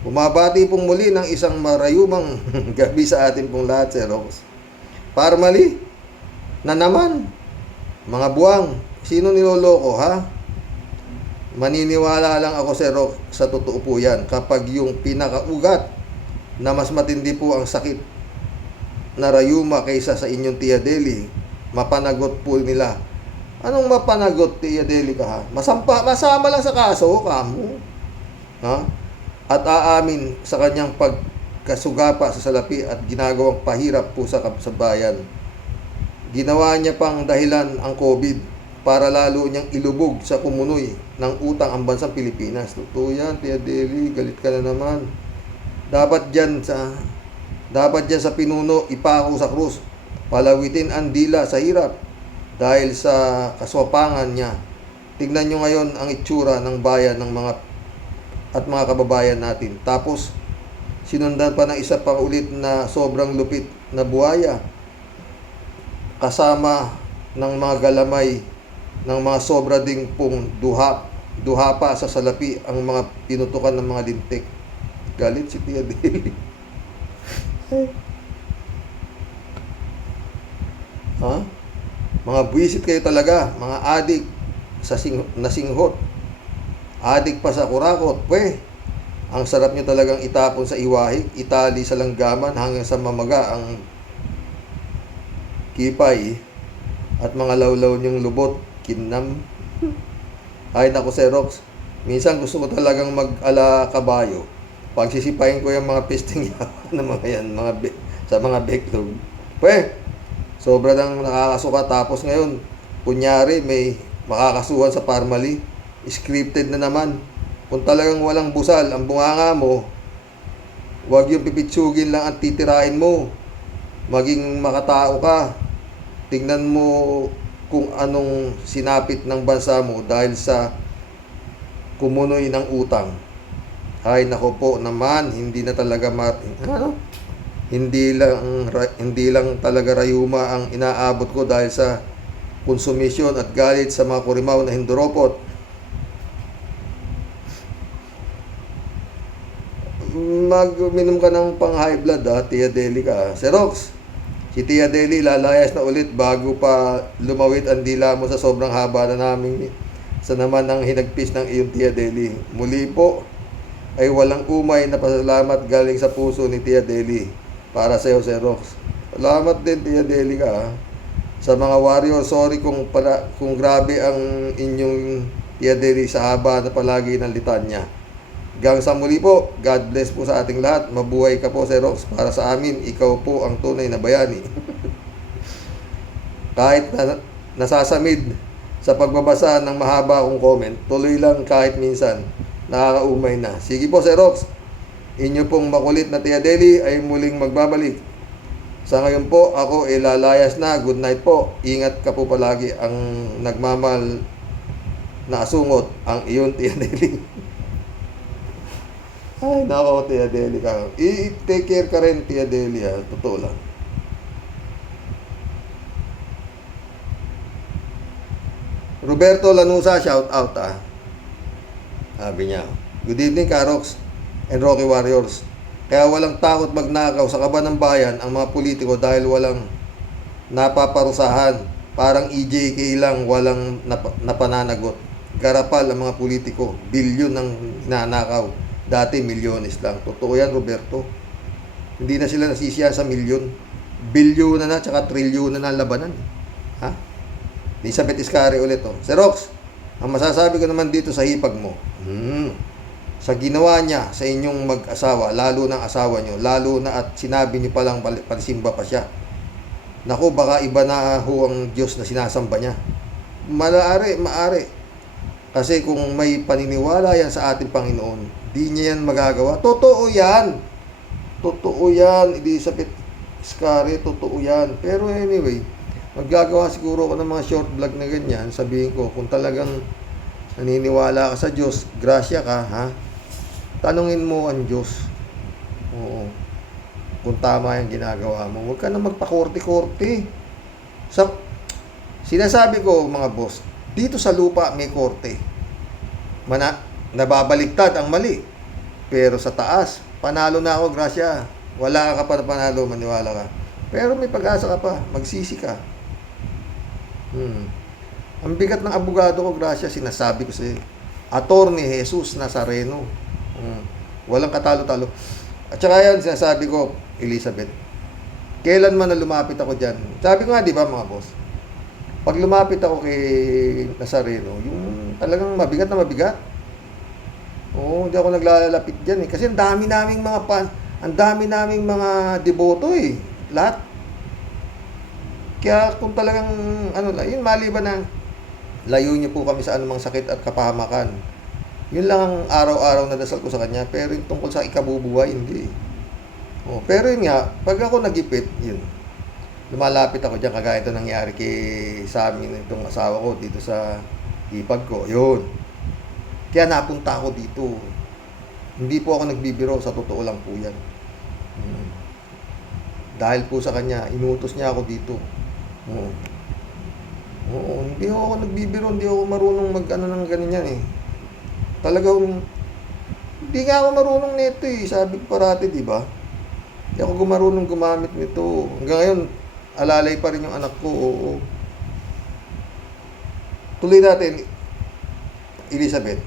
Bumabati pong muli ng isang marayumang gabi sa atin pong lahat, Sir Rox. Parmali na naman. Mga buwang, sino niloloko, ha? Maniniwala lang ako, Sir Rox, sa totoo po yan. Kapag yung pinakaugat na mas matindi po ang sakit na rayuma kaysa sa inyong Tia Deli, mapanagot po nila. Anong mapanagot, Tia Deli ka, ha? Masama lang sa kaso, kamo. Ha? At aamin sa kanyang pagkasugapa sa salapi at ginagawang pahirap po sa bayan. Ginawa niya pang dahilan ang COVID para lalo niyang ilubog sa kumunoy ng utang ang bansang Pilipinas. Totoo yan, Tia Deli, galit ka na naman. Dapat dyan sa pinuno ipako sa krus, palawitin ang dila sa hirap dahil sa kaswapangan niya. Tignan nyo ngayon ang itsura ng bayan ng mga kababayan natin. Tapos sinundan pa ng isa pang ulit na sobrang lupit na buhaya kasama ng mga galamay ng mga sobra ding pong duha pa sa salapi ang mga pinutukan ng mga lintik. Galit si Tia Deli. Ha? Mga buwisit kayo talaga, mga adik sa nasinghot. Adik pa sa kurakot. Ang sarap nyo talagang itapon sa iwahig, itali sa langgaman hanggang sa mamaga ang kipay at mga lawlaw nyong lubot, kinam. Ay naku, Sir Rox, minsan gusto ko talagang mag-ala kabayo. Pagsisipahin ko yung mga pisting na mga yan, sa mga backlog. Sobra nang nakakasuka. Tapos ngayon, kunyari may makakasuhan sa Parmali, scripted na naman. Kung talagang walang busal ang bunganga mo, huwag yung pipitsugin lang at titirahin mo. Maging makatao ka. Tingnan mo kung anong sinapit ng bansa mo dahil sa kumunoy ng utang. Ay nako po naman, hindi na talaga hindi lang talaga rayuma ang inaabot ko dahil sa konsumisyon at galit sa mga kurimaw na hinduropot. Mag-minom ka ng pang high blood, ha, Tia Deli ka. Sir Rox, si Tia Deli lalayas na ulit bago pa lumawit ang dila mo sa sobrang haba na namin sa naman ng hinagpis ng iyong Tia Deli. Muli po ay walang umay na pasalamat galing sa puso ni Tia Deli para sa iyo, Sir Rox. Salamat din, Tia Deli ka, ha. Sa mga warrior, sorry kung grabe ang inyong Tia Deli sa haba na palagi ng litanya. Hanggang sa muli po, God bless po sa ating lahat. Mabuhay ka po, Sir Rox. Para sa amin, ikaw po ang tunay na bayani. Kahit nasasamid sa pagbabasa ng mahaba akong comment, tuloy lang kahit minsan. Nakakaumay na. Sige po, Sir Rox. Inyo pong makulit na Tia Deli ay muling magbabalik. Sa ngayon po, ako lalayas na. Good night po. Ingat ka po palagi. Ang nagmamahal na asungot, ang iyon Tia Deli. Ay, nako, Tia Deli ka. I-take care ka rin, Tia Deli, ha. Totoo lang. Roberto Lanusa, shout out, ha. Sabi niya, good evening, Karox and Rocky Warriors. Kaya walang takot magnakaw sa kaban ng bayan ang mga politiko dahil walang napaparusahan. Parang EJK lang, walang napananagot. Garapal ang mga politiko. Bilyon ang nanakaw. Dati milyones lang. Totoo yan, Roberto. Hindi na sila nasisiyan sa milyon. Bilyon na tsaka trilyon na labanan. Ha? Elizabeth Iscari ulit, oh. Sir Rox, ang masasabi ko naman dito sa hipag mo, sa ginawa niya sa inyong mag-asawa, lalo ng asawa nyo, lalo na at sinabi niyo palang palisimba pa siya. Naku, baka iba na ho ang Diyos na sinasamba niya. Maari. Kasi kung may paniniwala yan sa ating Panginoon, di niya yan magagawa. Totoo yan, Elizabeth Iscari, totoo yan. Pero anyway, maggagawa siguro ako ng mga short vlog na ganyan. Sabihin ko, kung talagang naniniwala ka sa Diyos, grasya ka, ha? Tanungin mo ang Diyos. Oo. Kung tama yung ginagawa mo. Huwag ka na magpa-korte-korte. Sinasabi ko, mga boss, dito sa lupa may korte. nababaliktad ang mali. Pero sa taas, panalo na ako, Gracia. Wala ka pa na panalo, maniwala ka. Pero may pag-asa ka pa, magsisi ka. Ang bigat ng abogado ko, Gracia, sinasabi ko sa'yo. Attorney Jesus Nazareno. Walang katalo-talo. At saka yan, sinasabi ko, Elizabeth, kailan man na lumapit ako dyan. Sabi ko nga, di ba mga boss? Pag lumapit ako kay Nazareno, yung talagang mabigat na mabigat. Oo, hindi ako naglalapit dyan eh. Kasi ang dami naming mga deboto eh. Lahat. Kaya kung talagang, yun maliban na layo niyo po kami sa anumang sakit at kapahamakan. Yun lang ang araw-araw na dasal ko sa kanya. Pero yung tungkol sa ikabubuhay, hindi. Oh, pero yun nga, pag ako nagipit, yun. Lumalapit ako dyan, kagaya ito nangyari sa amin itong asawa ko dito sa hipag ko. Yun. Kaya napunta ako dito. Hindi po ako nagbibiro, sa totoo lang po yan. Dahil po sa kanya, inutos niya ako dito. Oo, hindi ako nagbibiro, hindi ako marunong ng ganyan eh. Talagang, hindi nga ako marunong nito eh. Sabi ko parati, di ba? Hindi ako marunong gumamit nito. Hanggang ngayon, alalay pa rin yung anak ko. Oo. Tuloy natin, Elizabeth.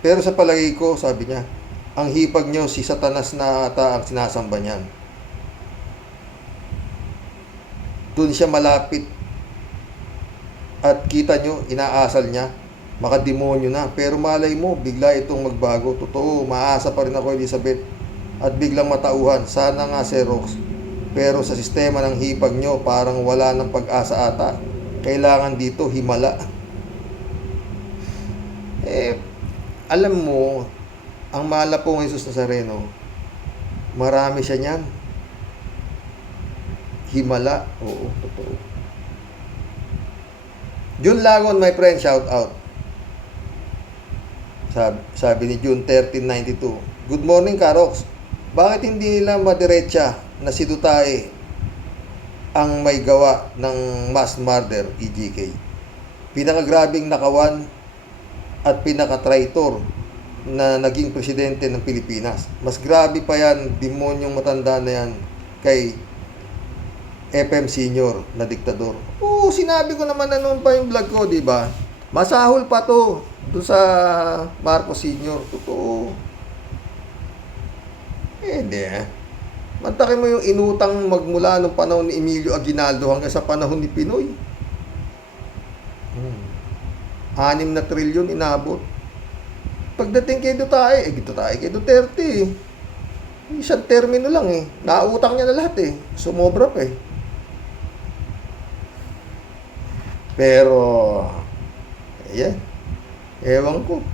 Pero sa palagay ko, sabi niya, ang hipag niyo, si Satanas na ata ang sinasamba niyan. Doon siya malapit. At kita nyo, inaasal niya, makademonyo na. Pero malay mo, bigla itong magbago. Totoo, maasa pa rin ako, Elizabeth. At biglang matauhan. Sana nga, Xerox. Pero sa sistema ng hipag nyo, parang wala ng pag-asa ata. Kailangan dito, himala. Alam mo, ang mahal na pong Jesus Nazareno, marami siya niyan. Himala. Oo, totoo. June Lagon, my friend, shout out. Sabi ni June 1392. Good morning, Karox. Bakit hindi nila madiretsa na si Duterte ang may gawa ng mass murder, EGK? Pinakagrabing nakawan at pinaka-traitor na naging presidente ng Pilipinas. Mas grabe pa yan, demonyong matanda na yan, kay FM Senior na diktador. Oo, sinabi ko naman na noon pa yung vlog ko, di ba? Masahol pa to doon sa Marcos Senior. Totoo. Hindi Mantakin mo yung inutang magmula nung panahon ni Emilio Aguinaldo hanggang sa panahon ni Pinoy. 6 na trilyon inabot. Pagdating kay Duterte, isang termino lang eh. Nautang niya na lahat eh. Sumobra pa eh. Pero, ayan. Ewan ko.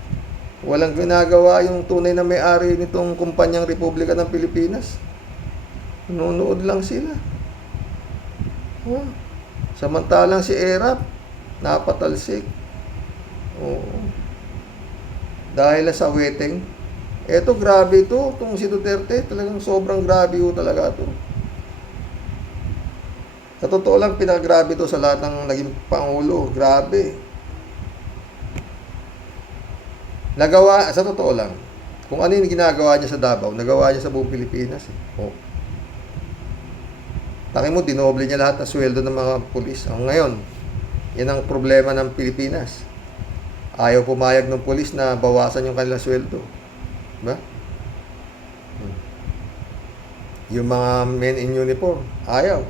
Walang ginagawa yung tunay na may-ari nitong kumpanyang Republika ng Pilipinas. Nunood lang sila. Samantalang si Erap, napatalsik. Oo. Dahil sa weteng. Eto, grabe ito. Itong si Duterte, talagang sobrang grabe ito talaga ito. Sa totoo lang, pinakagrabe ito sa lahat ng naging Pangulo. Grabe. Nagawa, sa totoo lang, kung ano yung ginagawa niya sa Davao, nagawa niya sa buong Pilipinas. Taki mo, dinoble niya lahat ng sweldo ng mga pulis. Ngayon, yan ang problema ng Pilipinas. Ayaw pumayag ng pulis na bawasan yung kanilang sweldo. Diba? Yung mga men in uniform, ayaw.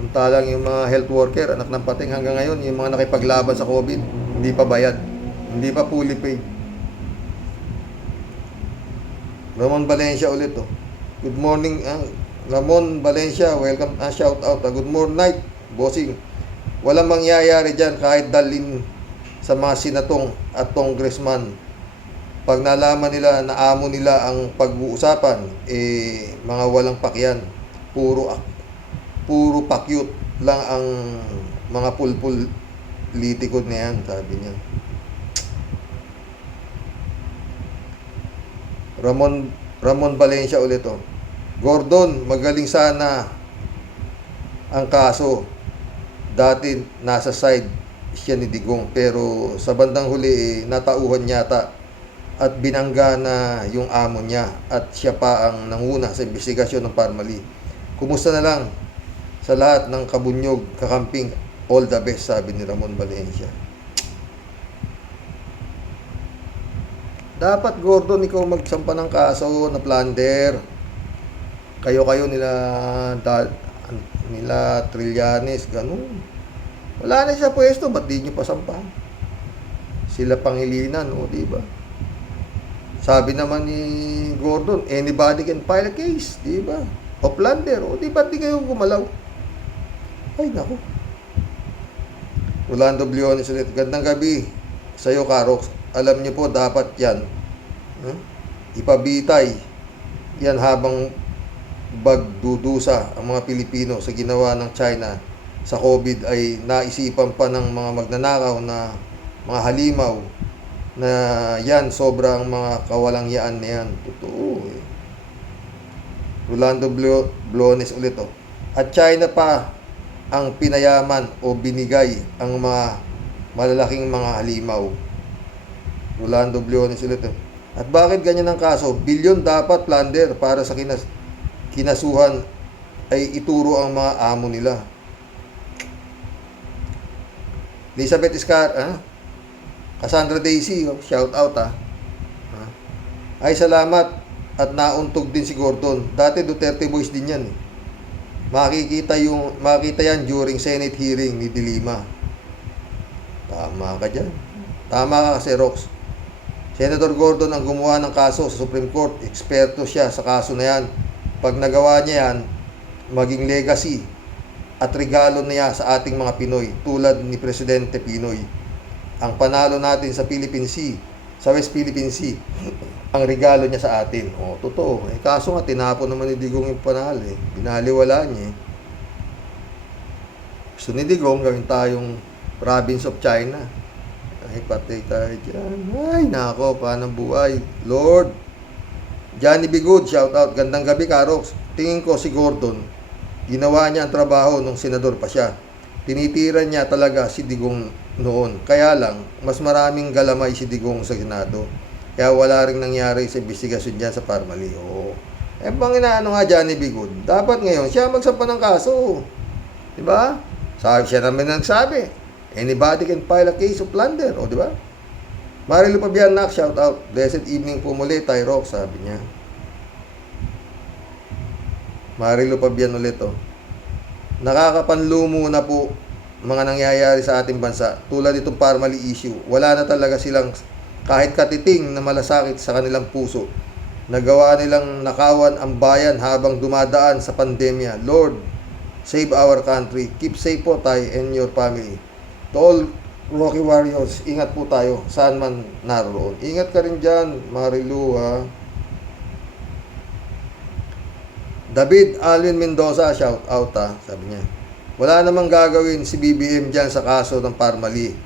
Ang talang yung mga health worker, anak ng pating hanggang ngayon, yung mga nakipaglaban sa COVID, hindi pa bayad. Hindi pa fully paid. Ramon Valencia ulit oh. Good morning, Ramon Valencia, welcome, shout out. Good morning night, bossing. Walang mangyayari dyan kahit dalin sa mga sinatong at congressman. Pag nalaman nila na amo nila ang pag-uusapan, mga walang pakyan. Puro pakyut lang ang mga pulpul litikod na yan, sabi niya. Ramon Valencia ulit oh. Gordon, magaling sana ang kaso. Dati nasa side siya ni Digong, pero sa bandang huli natauhan yata at binangga na yung amo niya at siya pa ang nanguna sa investigasyon ng Parmali. Kumusta na lang sa lahat ng kabunyog, kakamping, all the best, sabi ni Ramon Valencia. Dapat, Gordon, ikaw magsampa ng kaso na plunder. Kayo nila Trillanes, ganun. Wala na siya pwesto, ba't di nyo pasampahan? Sila Pangilinan, o diba? Sabi naman ni Gordon, anybody can file a case, diba? O plunder, o diba di kayo gumalaw? Ay, naku. Rolando Bliones ulit, gandang gabi sa'yo, Karox. Alam niyo po, dapat yan ipabitay yan habang bagdudusa ang mga Pilipino sa ginawa ng China sa COVID ay naisipan pa ng mga magnanakaw na mga halimaw na yan sobrang mga kawalangyaan na yan. Totoo eh. Rolando Bliones ulit oh. At China pa ang pinayaman o binigay ang mga malalaking mga halimaw. Rolando Bliones ulit oh. At bakit ganyan ang kaso? Bilyon dapat plunder para sa kinasuhan ay ituro ang mga amo nila. Elizabeth Iscar, Cassandra Daisy, shout out Ay salamat at nauntog din si Gordon. Dati Duterte boys din yan. Makita yan during Senate hearing ni De Lima. Tama ka dyan. Tama ka kasi, Rox. Senator Gordon ang gumawa ng kaso sa Supreme Court. Eksperto siya sa kaso na yan. Pag nagawa niya yan, maging legacy at regalo niya sa ating mga Pinoy tulad ni Presidente Pinoy. Ang panalo natin sa Philippine Sea, sa West Philippine Sea, ang regalo niya sa atin. O, totoo. Kaso nga, tinapon naman ni Digong yung panalo eh. Binaliwala niya eh. Gusto ni Digong, gawin tayong province of China. Ay, patay tayo dyan. Ay, nako, paano buhay? Lord. Johnny B. Good, shout out. Gandang gabi, Karox. Tingin ko si Gordon, ginawa niya ang trabaho nung senador pa siya. Tinitiran niya talaga si Digong noon. Kaya lang, mas maraming galamay si Digong sa Senado. Kaya wala rin nangyari sa investigasyon niya sa Parmali. Oo. Eh, bang inaano nga Johnny B. Good? Dapat ngayon, siya magsampa ng kaso. Diba? Sabi siya naman nagsabi. Anybody can file a case of plunder. O, diba? Marilu Pabianak, shout out. Blessed evening po muli, Tyrock, sabi niya. Marilu Pabian ulit, oh. Nakakapanlumo na po mga nangyayari sa ating bansa. Tulad itong Parmali issue. Wala na talaga silang kahit katiting na malasakit sa kanilang puso. Nagawa nilang nakawan ang bayan habang dumadaan sa pandemya. Lord, save our country. Keep safe po tayo and your family. To all Rocky Warriors, ingat po tayo saan man naroon. Ingat ka rin dyan, Marilu, ha. David Alvin Mendoza, shout out, ha. Sabi niya, wala namang gagawin si BBM dyan sa kaso ng Parmali.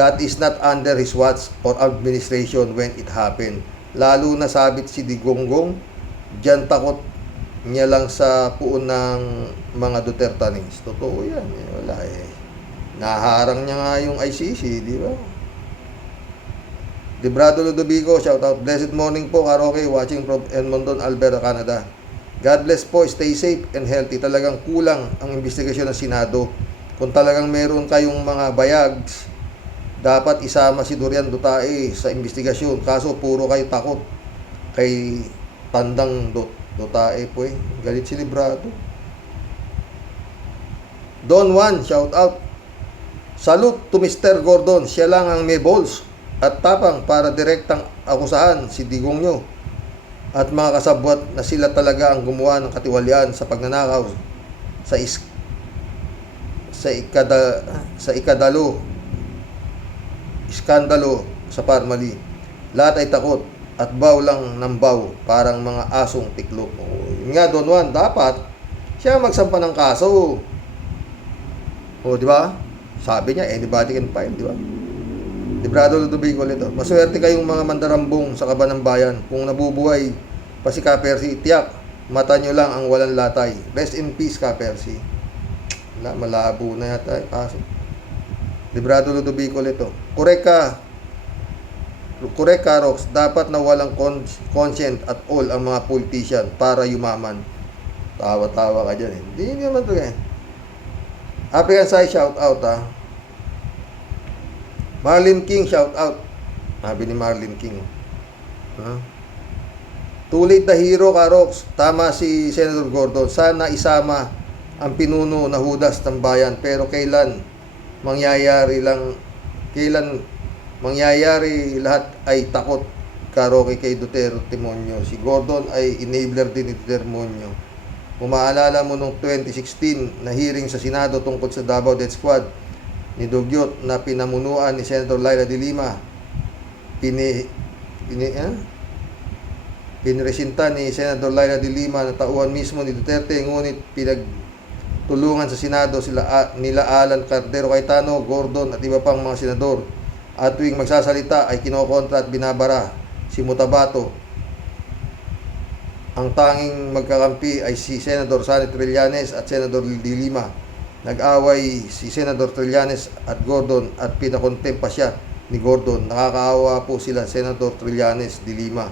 That is not under his watch or administration when it happened. Lalo na sabit si Digonggong, dyan takot niya lang sa puon ng mga Dutertanings. Totoo yan, eh. Wala eh. Naharang niya nga yung ICC, di ba? Debrado Ludovico, shout out. Blessed morning po, Karoke, watching from Edmonton, Alberta, Canada. God bless po, stay safe and healthy. Talagang kulang ang investigasyon ng Senado. Kung talagang meron kayong mga bayags, dapat isama si Dorian Dutae sa investigasyon. Kaso puro kayo takot kay Tandang Dutae po eh. Galit si Librado. Don Juan, shout out. Salute to Mr. Gordon. Siya lang ang may balls at tapang para direktang akusahan si Digong nyo at mga kasabwat na sila talaga ang gumawa ng katiwalian sa pagnanakaw sa ikadalo iskandalo sa Parmali. Lahat ay takot at baw lang ng baw, parang mga asong tiklo. Yun nga, Don Juan, dapat siya magsampa ng kaso. O, di ba? Sabi niya, anybody can file, di ba? Librado Ludovico ulit. Maswerte kayong mga mandarambong sa kaban ng bayan. Kung nabubuhay pa si Kapersi, tiyak, Mata nyo lang ang walang latay. Rest in peace ka, Percy. Wala, malabo na yata yung kaso. Librado Ludovico ito. Correct ka, Rox. Dapat na walang consent at all ang mga politician para yumaman. Tawa-tawa ka dyan eh. Hindi naman ito eh. African Sai, shout out ha. Marlin King, shout out. Sabi ni Marlin King. Too late the hero ka, Rox. Tama si Senator Gordon. Sana isama ang pinuno na hudas ng bayan. Pero kailan mangyayari lahat ay takot karoke kay Duterte Monyo. Si Gordon ay enabler din ni Duterte Monyo. Umaalala mo nung 2016 na hearing sa Senado tungkol sa Davao Death Squad ni Dugyot na pinamunuan ni Senator Laila de Lima. Pinresinta ni Senator Laila de Lima na tauhan mismo ni Duterte, ngunit pinagtulungan sa Senado nila Alan Cardero Cayetano, Gordon at iba pang mga senador. At tuwing magsasalita ay kinokontra at binabara si Mutabato. Ang tanging magkakampi ay si Senador Sonny Trillanes at Senador de Lima. Nag-away si Senador Trillanes at Gordon at pinakontempa siya ni Gordon. Nakakaawa po sila, Senador Trillanes, de Lima.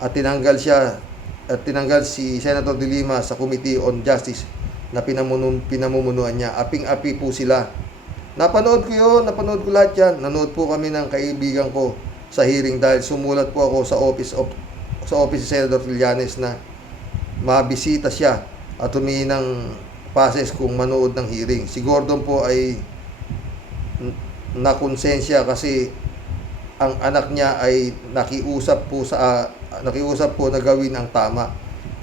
At tinanggal si Senator de Lima sa Committee on Justice na pinamumunuan niya. Aping-api po sila. Napanood ko lahat yan. Nanood po kami ng kaibigan ko sa hearing dahil sumulat po ako sa office ni Senator Trillanes na mabisita siya at humingi ng passes kung manood ng hearing. Si Gordon po ay nakonsensya kasi ang anak niya ay nakiusap po na gawin ang tama.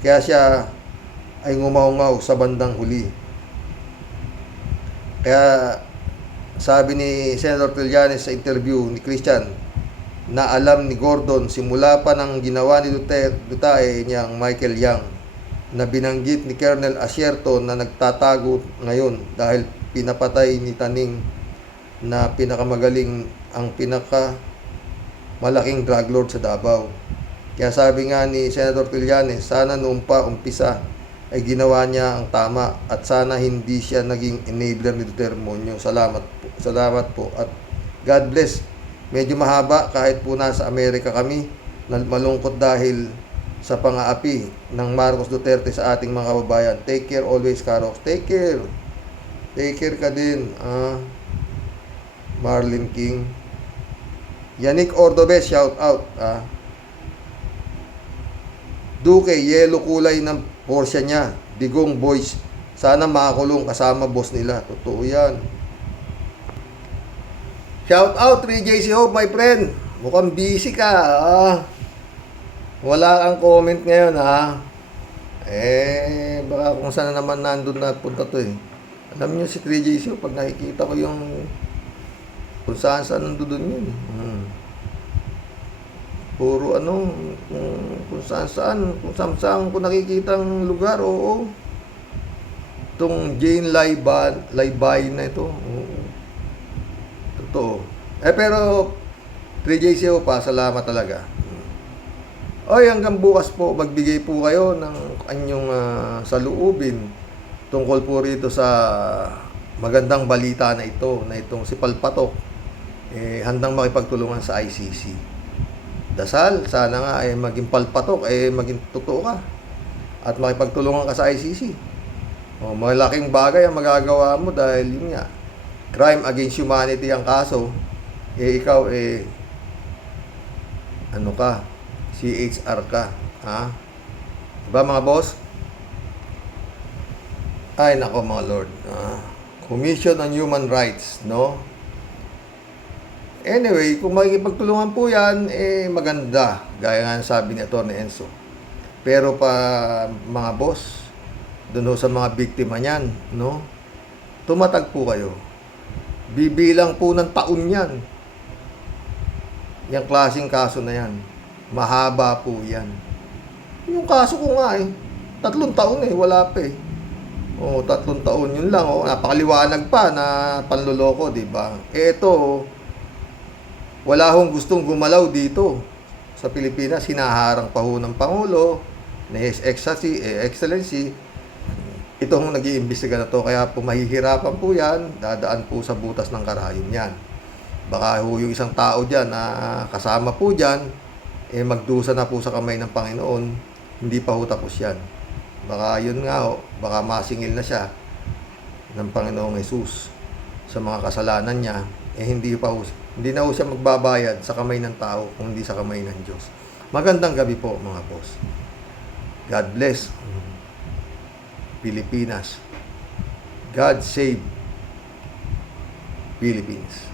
Kaya siya ay ngumaungaw sa bandang huli. Kaya sabi ni Senator Trillanes sa interview ni Christian na alam ni Gordon simula pa ng ginawa ni Duterte niyang Michael Yang na binanggit ni Colonel Asierto na nagtatago ngayon dahil pinapatay ni Taning na malaking drug lord sa Davao. Kaya sabi nga ni Senator Trillanes, sana noong pa umpisa ay ginawa niya ang tama at sana hindi siya naging enabler ni Duterte Monyo. Salamat po at God bless. Medyo mahaba kahit po nasa Amerika kami. Malungkot dahil sa pang-aapi ng Marcos Duterte sa ating mga kababayan. Take care always, Karox. Take care. Take care ka din. Marlin King. Yannick Ordobes, shout out. Duque, yellow kulay ng Porsche niya. Digong boys. Sana makakulong kasama boss nila. Totoo yan. Shout out 3JC Hope, my friend. Mukhang busy ka. Wala kang comment ngayon baka kung saan naman nandun na punta to eh. Alam nyo si 3JC Hope, pag nakikita ko yung kung saan nandun yun. Puro kung saan ko nakikita ang lugar, oo. Itong Jane Laybay na ito, oo. Totoo. Pero 3JC pa, salamat talaga. Hanggang bukas po, magbigay po kayo ng anyong saluubin tungkol po rito sa magandang balita na itong si Palpatok handang makipagtulungan sa ICC. Dasal, sana nga maging Palpatok maging totoo ka at makipagtulungan ka sa ICC. Malaking bagay ang magagawa mo dahil yun nga, crime against humanity ang kaso. Ikaw CHR ka, diba mga boss? Ay nako mga lord, Commission on Human Rights, no? Anyway, kung makikipagtulungan po yan, maganda, gaya nga sabi ni Atty. Enzo. Pero pa mga boss, dun sa mga biktima niyan, no? Tumatag po kayo. Bibilang po ng taon yan. Yung klaseng kaso na yan. Mahaba po yan. Yung kaso ko nga 3 taon wala pa 3 taon. Yun lang, napakaliwanag pa na panloloko, di ba? Ito, wala hong gustong gumalaw dito sa Pilipinas. Hinaharang pa ho ng Pangulo. ni His Excellency, itong nag-iimbestiga na to, kaya po mahihirapan po yan, dadaan po sa butas ng karayom yan. Baka ho yung isang tao dyan na kasama po dyan, magdusa na po sa kamay ng Panginoon, hindi pa ho tapos yan. Baka yun nga ho, baka masingil na siya ng Panginoong Jesus sa mga kasalanan niya, hindi na ho siya magbabayad sa kamay ng tao, kundi sa kamay ng Diyos. Magandang gabi po mga boss. God bless Pilipinas. God save Philippines.